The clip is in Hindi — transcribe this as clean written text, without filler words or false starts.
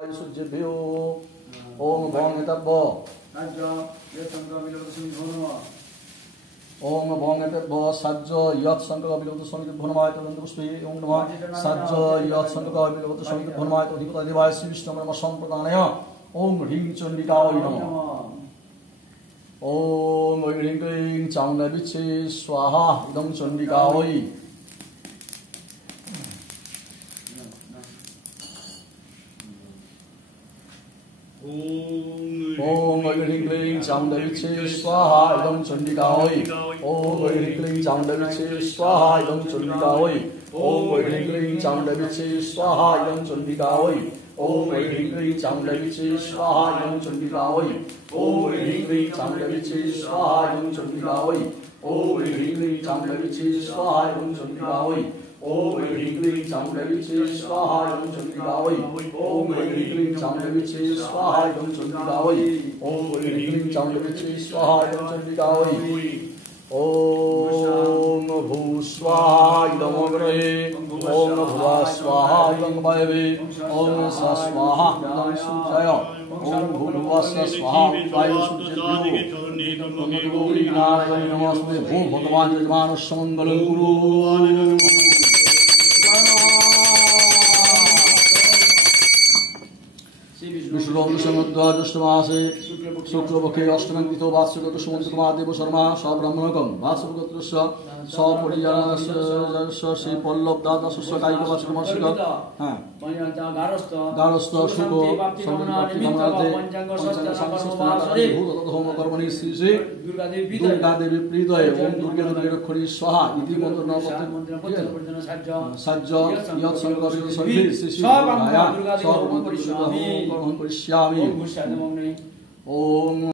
सूर्यभ्यो ओम भौंगतभ्यो ओम भौंगतभ्यो सज्जो यत् संकल्पविलोकितो समितो नमः तदन्तपुष्पे ओम नमः सज्जो यत् संकल्पविलोकितो समितो नमः अधिपति देवाय श्री विष्णु नमः संप्रदानाय ओम ह्रीं चण्डिकाय नमः ओम ह्रीं क्लीं चामुण्डविच्छे स्वाहा इदं चण्डिकाय ओम ह्रीं क्लीं चामुण्डविच्छे स्वाहा इदं चण्डिकाय ओम ह्रीं क्लीं चामुण्डविच्छे स्वाहा इदं चण्डिकाय ओम ह्रीं क्लीं चामुण्डविच्छे स्वाहा इदं चण्डिकाय ओम ह्रीं क्लीं चामुण्डविच्छे स्वाहा इदं चण्डिकाय ओम ह्रीं क्लीं चामुण्डविच्छे स्वाहा इदं चण्डिकाय ओम ह्रीं क्लीं चामुण्डविच्छे स्वाहा इदं चण्डिकाय ओम ह्रीं क्लीं चामुण्डविच्छे स्वाहा इदं चण्डिकाय ओम ह्रीं क्लीं चामुण्डविच्छे स्वाहा इदं चण्डिकाय ओम ह्रीं क्लीं चामुण्डविच्छे स्वाहा इदं चण्डिकाय ओम भू स्वाहा इदं अग्रे ओम भुवा स्वाहा इदं वायवे ओम स स्वाहा इदं सूर्याय ओम भूर्भुवः स्वाहा वायु सूर्येभ्यो ओम गौरी नारायण नमस्ते भू भगवान यजमानस्य मङ्गलं कुरु विष्णुलोकसमुद्रज्येष्ठमासे शुक्लपक्षे अष्टमन्तिथो वात्सगत सुमन्त्रकुमारदेव शर्मा सब्रह्मणकं वात्सवगोत्रस्य सपरिवारस्य श्री पल्लवदासस्य कायिकवाचकमर्षिक गारस्थ शुको संविधाते पंचांगशास्त्रादि भूतधोम कर्मणि श्री श्री दुर्गादेवी प्रीतये ओम दुर्गादेवी रक्षणी स्वाहा इति मंत्र नवपति सज्ज यत् संकल्पित सन्ति श्री श्री दुर्गाया सर्वमंत्र परिष्यामि ओम